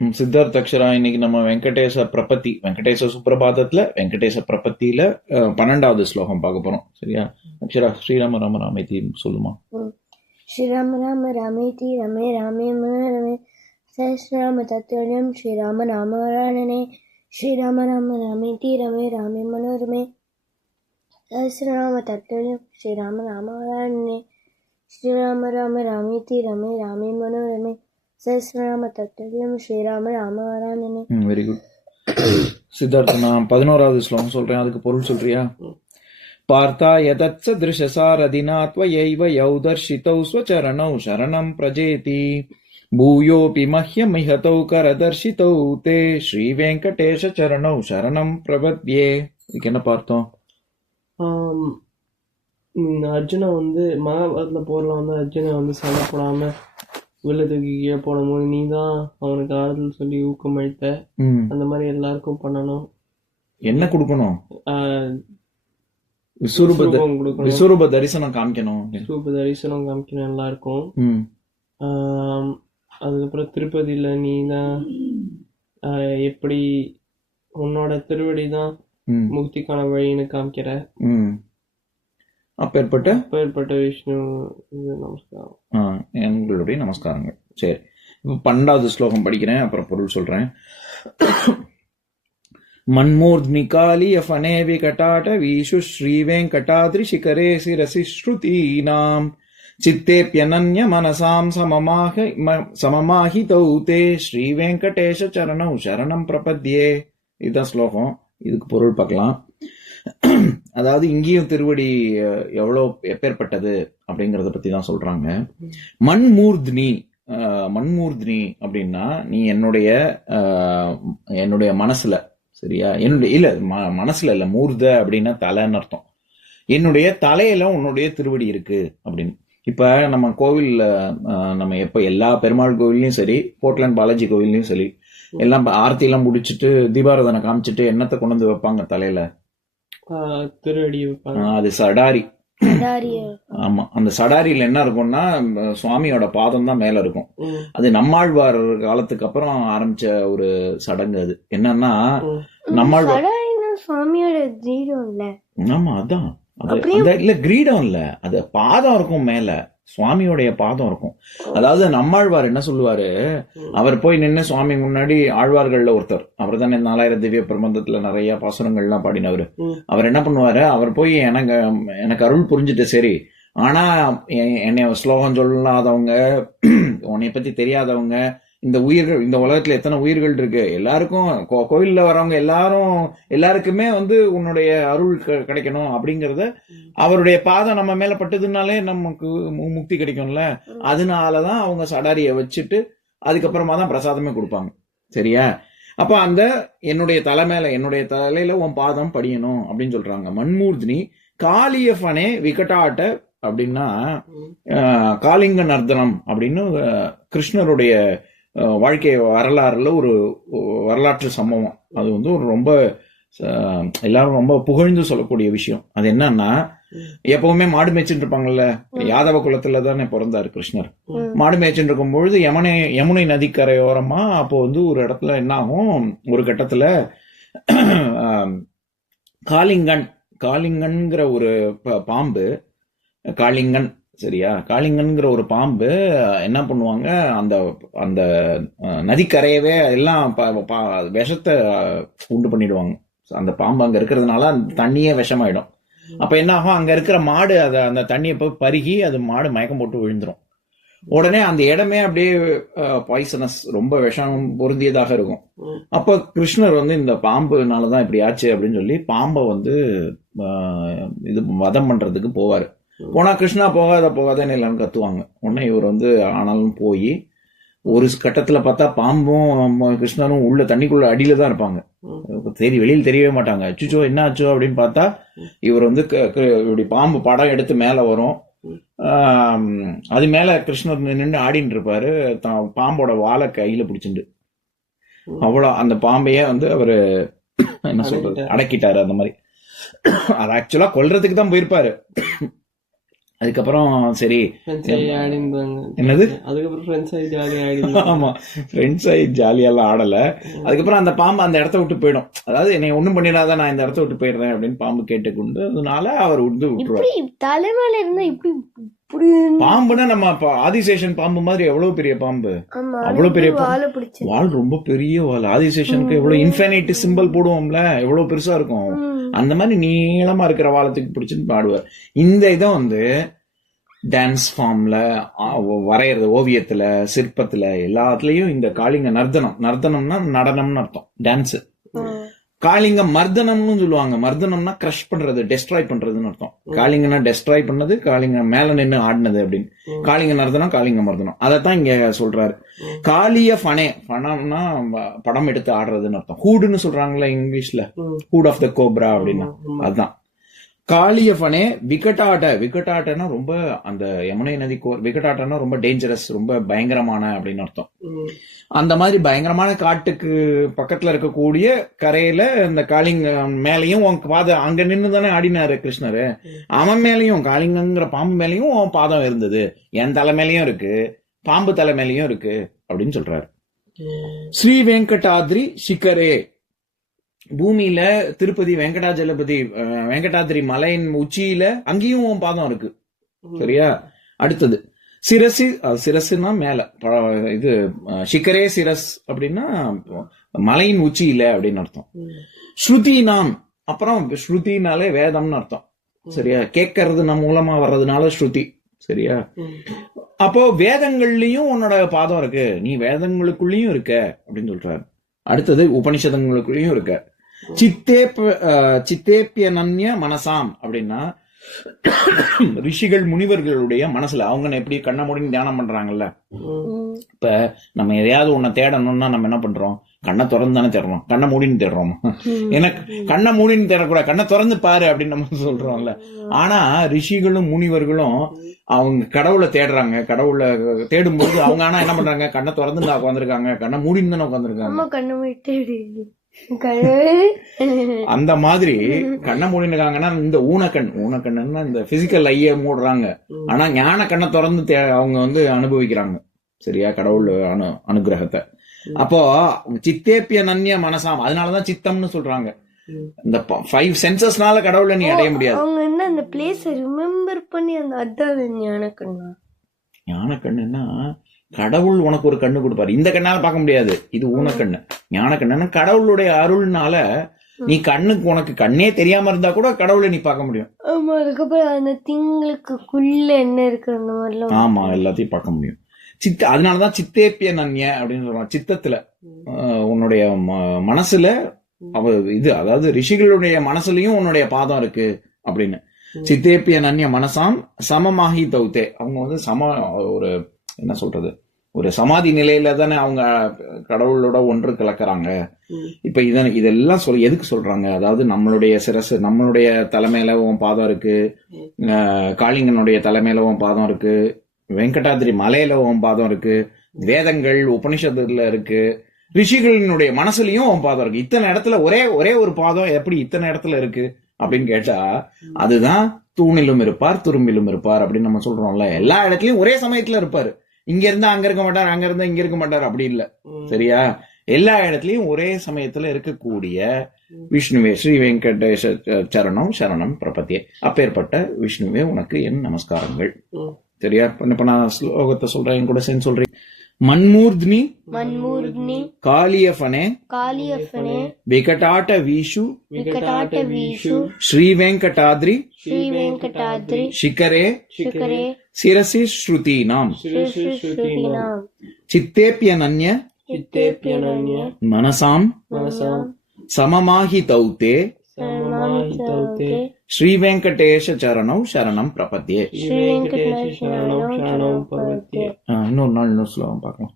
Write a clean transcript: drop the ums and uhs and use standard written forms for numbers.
சித்தார்த்த அக்ஷரா இன்னைக்கு நம்ம வெங்கடேச சுப்பிரபாதத்துல வெங்கடேச பிரபத்தியில 12வது ஸ்லோகம் பார்க்க போறோம். சரியா அக்ஷரா? ஸ்ரீராம ராம ராமேதி சொல்லுமா. ஸ்ரீராம ராம ராமேதி ரமே ராமே மனோரமே சஹஸ்ரநாம தத்துல்யம் ஸ்ரீராம நாமவராணனே. ஸ்ரீராம ராம ராமேதி ரமே ராமே மனோரமே சஹஸ்ரநாம தத்துல்யம் ஸ்ரீராம நாமவராணனே. ஸ்ரீராம ராம ராமேதி ரமே ராமே மனோரமே சஹஸ்ரநாம தத்துல்யம் ஸ்ரீராம நாமவராணனே. Very good. சித்தார்த்த, நான் 11வது ஸ்லோகம் சொல்றேன், அதுக்கு பொருள் சொல்றியா? பார்த்தா யதத்ஸ திருஷசாரதினா த்வயைவ யௌதர்ஷிதௌ ஸ்வச்சரணௌ சரணம் பிரஜேதி பூயோபி மஹ்யமிஹதௌ கரதர்ஷிதௌ தே ஸ்ரீ வெங்கடேஷ சரணௌ சரணம் பிரபத்யே. இதுக்கு என்ன பார்த்தோம்? அர்ஜுனா மகாபாரதத்துல போர்ல அர்ஜுனா சண்டை போடாம வில்லத்துக்கு கீழே போடும்போது நீ தான் அவனுக்கு ஆறுதல் சொல்லி ஊக்கமளித்த. அந்த மாதிரி எல்லாருக்கும் பண்ணணும். என்ன கொடுக்கணும்? விஸ்வரூப தரிசனம் காமிக்கணும். விஸ்வரூப தரிசனம் காமிக்கணும் எல்லாருக்கும். அதுக்கப்புறம் திருப்பதியில நீ தான் எப்படி உன்னோட திருவடி தான் முக்திக்கான வழின்னு காமிக்கிற. அப்பேற்பட்ட விஷ்ணு நமஸ்காரம். எங்களுடைய நமஸ்காரங்கள். சரி, இப்ப 12வது ஸ்லோகம் படிக்கிறேன், அப்புறம் பொருள் சொல்றேன். மன்மூர்த்னி காலிய ஃபனே விகடாட வீஷு ஸ்ரீ வெங்கடாத்ரி சிகரே சிரசி ஸ்ருதீனாம் சித்தேப்யனன்ய மனசாம் சமமாஹி தௌதே ஸ்ரீ வெங்கடேஷ சரணௌ சரணம் பிரபத்யே. இதுதான் ஸ்லோகம். இதுக்கு பொருள் பார்க்கலாம். அதாவது இங்கேயும் திருவடி எவ்வளோ எப்பேற்பட்டது அப்படிங்கறத பத்தி தான் சொல்றாங்க. மன்மூர்த்னி அப்படின்னா நீ என்னுடைய மனசுல, சரியா? இல்ல மனசுல இல்ல, மூர்த அப்படின்னா தலைன்னு அர்த்தம். என்னுடைய தலையில உன்னுடைய திருவடி இருக்கு அப்படின்னு. இப்ப நம்ம கோவில்ல நம்ம எப்ப எல்லா பெருமாள் கோவில்லையும் சரி, போர்ட்லேண்ட் பாலாஜி கோவில்லையும் சரி, எல்லாம் ஆர்த்தி எல்லாம் முடிச்சுட்டு தீபாராதனை காமிச்சிட்டு என்னத்தை கொண்டு வந்து வைப்பாங்க தலையில? திருவடி. அது சடாரி. ஆமா, அந்த சடாரியில என்ன இருக்கும்னா சுவாமியோட பாதம் தான் மேல இருக்கும். அது நம்மாழ்வார் காலத்துக்கு அப்புறம் ஆரம்பிச்ச ஒரு சடங்கு. அது என்னன்னா நம்மாழ்வார் சுவாமியோட கிரீடம் இல்ல. ஆமா, அதான் இல்ல, கிரீடம் இல்ல, அது பாதம் இருக்கும் மேல, சுவாமியோடைய பாதம் இருக்கும். அதாவது நம்மாழ்வார் என்ன சொல்லுவாரு, அவர் போய் நின்று சுவாமி முன்னாடி, ஆழ்வார்கள்ல ஒருத்தர் அவர் தானே 4000 திவ்ய பிரபந்தத்துல நிறைய பாசுரங்கள்லாம் பாடினவரு. அவர் என்ன பண்ணுவாரு, அவர் போய் எனக்கு அருள் புரிஞ்சுட்டு சரி, ஆனா என்னை ஸ்லோகம் சொல்லாதவங்க, உன்னை பத்தி தெரியாதவங்க, இந்த உயிர்கள், இந்த உலகத்துல எத்தனை உயிர்கள் இருக்கு, எல்லாருக்கும் கோயில்ல வரவங்க எல்லாருக்குமே உன்னுடைய அருள் கிடைக்கணும் அப்படிங்கறத, அவருடைய பாதம் நம்ம மேல பட்டதுனாலே நமக்கு முக்தி கிடைக்கும்ல. அதனாலதான் அவங்க சடாரிய வச்சுட்டு அதுக்கப்புறமா தான் பிரசாதமே கொடுப்பாங்க. சரியா? அப்ப அந்த என்னுடைய தலையில உன் பாதம் படியணும் அப்படின்னு சொல்றாங்க. மன்மூர்த்னி காளியஃபனே விகடாட்ட அப்படின்னா காளிங்க நர்தனம் அப்படின்னு கிருஷ்ணருடைய வாழ்க்கை வரலாறுல ஒரு வரலாற்று சம்பவம். அது ஒரு ரொம்ப எல்லாரும் ரொம்ப புகழ்ந்து சொல்லக்கூடிய விஷயம். அது என்னன்னா, எப்பவுமே மாடு மேய்ச்சிட்டு இருப்பாங்கல்ல, யாதவ குலத்துல தானே பிறந்தாரு கிருஷ்ணர். மாடு மேய்ச்சிட்டு இருக்கும் பொழுது யமுனை நதிக்கரையோரமா அப்போ ஒரு இடத்துல என்ன ஆகும், ஒரு கட்டத்துல காளிங்கன்கிற ஒரு பாம்பு, காளிங்கன், சரியா? காளிங்கன்கிற ஒரு பாம்பு என்ன பண்ணுவாங்க, அந்த நதிக்கரையவே எல்லாம் விஷத்தை உண்டு பண்ணிடுவாங்க. அந்த பாம்பு அங்க இருக்கிறதுனால அந்த தண்ணியே விஷமாயிடும். அப்ப என்ன ஆகும், அங்க இருக்கிற மாடு அந்த தண்ணியை போய் பருகி அது மாடு மயக்கம் போட்டு விழுந்துரும். உடனே அந்த இடமே அப்படியே பாய்சனஸ், ரொம்ப விஷம் பொருந்தியதாக இருக்கும். அப்ப கிருஷ்ணர் இந்த பாம்புனாலதான் இப்படி ஆச்சு அப்படின்னு சொல்லி பாம்பை இது வதம் பண்றதுக்கு போவாரு. போனா கிருஷ்ணா போகாதன்னு எல்லாரும் கத்துவாங்க. உடனே இவர் ஆனாலும் போய் ஒரு கட்டத்துல பார்த்தா பாம்பும் கிருஷ்ணரும் உள்ள தண்ணிக்குள்ள அடியில தான் இருப்பாங்க. வெளியில் தெரியவே மாட்டாங்க. அச்சுச்சோ என்ன ஆச்சோ அப்படின்னு பார்த்தா இவர் இப்படி பாம்பு படம் எடுத்து மேல வரும். அது மேல கிருஷ்ணர் நின்று ஆடின்னு இருப்பாரு, பாம்போட வாழை கையில பிடிச்சிட்டு. அவ்வளோ அந்த பாம்பையே அவரு என்ன சொல்றது, அடக்கிட்டாரு. அந்த மாதிரி அது ஆக்சுவலா கொல்றதுக்கு தான் போயிருப்பாரு. அதுக்கப்புறம் சரி ஃப்ரெண்ட்ஸ் ஆகி ஆடிந்தாங்க. என்னது அதுக்கப்புறம் ஃப்ரெண்ட்ஸ் ஆகி ஜாலியாக ஆடிந்தாங்க. ஆமா ஃப்ரெண்ட்ஸ் ஆகி ஜாலியெல்லாம் ஆடல. அதுக்கப்புறம் அந்த பாம்பு அந்த இடத்த விட்டு போயிடும். அதாவது என்னை ஒண்ணும் பண்ணிடாத, நான் இந்த இடத்த விட்டு போயிடுறேன் அப்படின்னு பாம்பு கேட்டுக்கொண்டு அதனால அவர் விட்டுருவார். இப்படி தலைமையில இருந்தா இப்படி இப்படி பாம்புனா நம்ம ஆதிசேஷன் பாம்பு மாதிரி எவ்வளவு பெரிய பாம்பு, ஆமா அவ்வளவு பெரிய பாம்பு. வாழை பிடிச்சு வால் ரொம்ப பெரிய வால். ஆதிசேஷனுக்கு எவ்வளவு இன்ஃபினிட்டி சிம்பிள் போடுவோம்ல, எவ்வளவு பெருசா இருக்கும். அந்த மாதிரி நீளமா இருக்கிற வாழத்துக்கு பிடிச்சுன்னு பாடுவார். இந்த இதை வந்து டான்ஸ் ஃபார்ம்ல வரையறது, ஓவியத்துல, சிற்பத்துல, எல்லாத்துலயும் இந்த காளிங்க நர்த்தனம்னா நடனம்னு அர்த்தம், டான்ஸ். காளிங்க மர்தனம்னு சொல்லுவாங்க. மர்தனம்னா கிரஷ் பண்றது, டெஸ்ட்ராய் பண்றதுன்னு அர்த்தம். காளிங்கன்னா டெஸ்ட்ராய் பண்ணது, காளிங்க மேல நின்று ஆடினது அப்படின்னு. காளிங்க நர்தனம், காளிங்க மர்தனம், அதைத்தான் இங்க சொல்றாரு. காளிய ஃபனே, ஃபனம்னா படம் எடுத்து ஆடுறதுன்னு அர்த்தம். ஹூடுன்னு சொல்றாங்களா இங்கிலீஷ்ல, ஹூட் ஆஃப் த கோப்ரா அப்படின்னா அதுதான். காளிய ஃபனே விக்கட்டாட்டனா ரொம்ப அந்த யமுனை நதி விக்கட்டாட்டனா ரொம்ப டேஞ்சரஸ், ரொம்ப பயங்கரமான அப்படின்னு அர்த்தம். அந்த மாதிரி பயங்கரமான காட்டுக்கு பக்கத்துல இருக்கக்கூடிய கரையில இந்த காளிங்க மேலையும் அங்க நின்று தானே ஆடினாரு கிருஷ்ணரு. அவன் மேலையும், காளிங்கிற பாம்பு மேலையும் அவன் பாதம் இருந்தது. என் தலை மேலயும் இருக்கு, பாம்பு தலை மேலயும் இருக்கு அப்படின்னு சொல்றாரு. ஸ்ரீ வெங்கடாத்ரி சிகரே, பூமியில திருப்பதி வெங்கடாதிரி மலையின் உச்சியில அங்கேயும் பாதம் இருக்கு. சரியா? அடுத்தது சிரசுனா மேல, இது சிக்கரே சிரஸ் அப்படின்னா மலையின் உச்சியில அப்படின்னு அர்த்தம். ஸ்ருதினாம், அப்புறம் ஸ்ருதினாலே வேதம்னு அர்த்தம். சரியா? கேட்கறது நம்ம மூலமா வர்றதுனால ஸ்ருதி. சரியா? அப்போ வேதங்கள்லயும் உன்னோட பாதம் இருக்கு, நீ வேதங்களுக்குள்ளயும் இருக்க அப்படின்னு சொல்றாரு. அடுத்தது உபனிஷதங்களுக்குள்ளயும் இருக்க. சித்தேப்பியனன்ய மனசாம் அப்படின்னா ரிஷிகள் முனிவர்களுடைய மனசுல, அவங்க எப்படி கண்ண மூடின்னு தியானம் பண்றாங்கல்ல. இப்ப நம்ம எதையாவது ஒண்ண தேடணும்னா நம்ம என்ன பண்றோம்? கண்ணை திறந்து தானே தேடுறோம், கண்ணை மூடின்னு தேடுறோம். எனக்கு கண்ணை மூடின்னு தேடக்கூடாது, கண்ணை திறந்து பாரு அப்படின்னு நம்ம சொல்றோம்ல. ஆனா ரிஷிகளும் முனிவர்களும் அவங்க கடவுளை தேடுறாங்க. கடவுளை தேடும்போது அவங்க ஆனா என்ன பண்றாங்க? கண்ணை திறந்து உட்காந்துருக்காங்க, கண்ணை மூடின்னு தானே உட்காந்துருக்காங்க. அந்த மாதிரி கண்ணை மூடினுக்காங்கன்னா இந்த ஊனக்கண்ணுன்னா இந்த பிசிக்கல் ஐய மூடுறாங்க. ஆனா ஞான கண்ணை திறந்து அவங்க வந்து அனுபவிக்கிறாங்க. சரியா? கடவுள் அனுகிரகத்தை. அப்போ சித்தேப்பிய நன்ய மனசாம், அதனாலதான் சித்தம்னு சொல்றாங்க. இந்த 5 சென்சஸ்னால கடவுளை நீ அடைய முடியாது. அவங்க என்ன அந்த பிளேஸ் ரிமெம்பர் பண்ணி அந்த அதான் ஞானக்கண்ணுன்னா கடவுள் உனக்கு ஒரு கண்ணு கொடுப்பாரு. இந்த கண்ணால பார்க்க முடியாது, இது ஊனக்கண்ணு. ஞானக்கண்ணுன்னா கடவுளுடைய அருள்னால நீ கண்ணுக்கு, உனக்கு கண்ணே தெரியாம இருந்தா கூட கடவுளை நீ பார்க்க முடியும். ஆமா, அதுக்கப்புறம் அந்த திங்களுக்குள்ள என்ன இருக்கு அந்த மாதிரிலாம். ஆமா, எல்லாத்தையும் பார்க்க முடியும். அதனாலதான் சித்தேப்பிய நன்ய அப்படின்னு சொல்றாங்க. சித்தத்துல உன்னுடைய மனசுல இது, அதாவது ரிஷிகளுடைய மனசுலயும் உன்னுடைய பாதம் இருக்கு அப்படின்னு. சித்தேப்பிய நன்ய மனசாம் சமமாகி தௌத்தே, அவங்க வந்து ஒரு என்ன சொல்றது, ஒரு சமாதி நிலையில தானே அவங்க கடவுளோட ஒன்று கலக்குறாங்க. இப்ப இதெல்லாம் எதுக்கு சொல்றாங்க? அதாவது நம்மளுடைய சிரசு, நம்மளுடைய தலைமையில உன் பாதம் இருக்கு, காளிங்கனுடைய தலைமையில உன் பாதம் இருக்கு, வெங்கடாதிரி மலையில உன் பாதம் இருக்கு, வேதங்கள் உபனிஷத்துல இருக்கு, ரிஷிகளினுடைய மனசுலயும் உன் பாதம் இருக்கு. இத்தனை இடத்துல ஒரே ஒரு பாதம் எப்படி இத்தனை இடத்துல இருக்கு அப்படின்னு கேட்டா, அதுதான் தூணிலும் இருப்பார் துரும்பிலும் இருப்பார் அப்படின்னு நம்ம சொல்றோம்ல. எல்லா இடத்துலயும் ஒரே சமயத்துல இருப்பாரு. இங்க இருந்தா அங்க இருக்க மாட்டார், அங்க இருந்தா இங்க இருக்க மாட்டார், அப்படி இல்ல. சரியா? எல்லா இடத்துலயும் ஒரே சமயத்துல இருக்கக்கூடிய விஷ்ணுவே, ஸ்ரீ வெங்கடேஷ சரணம் சரணம் பிரபத்தியே, அப்பேற்பட்ட விஷ்ணுவே உனக்கு என் நமஸ்காரங்கள். சரியா? இப்ப நான் ஸ்லோகத்தை சொல்றேன், கூட சேர்ந்து சொல்றேன். மன்மூர்த்னி காளியஃபனே விகடாட்ட வீஷு ஸ்ரீ வெங்கடாத்ரி சிகரே சிரசி ஸ்ருதீனாம் சித்தேப்யனன்ய மனசாம் சமமாஹி தௌத்தே ஸ்ரீ வெங்கடேஷ சரணம் சரணம் பிரபத்தியே. இன்னொரு நாள் இன்னொரு ஸ்லோகம் பார்க்கலாம்.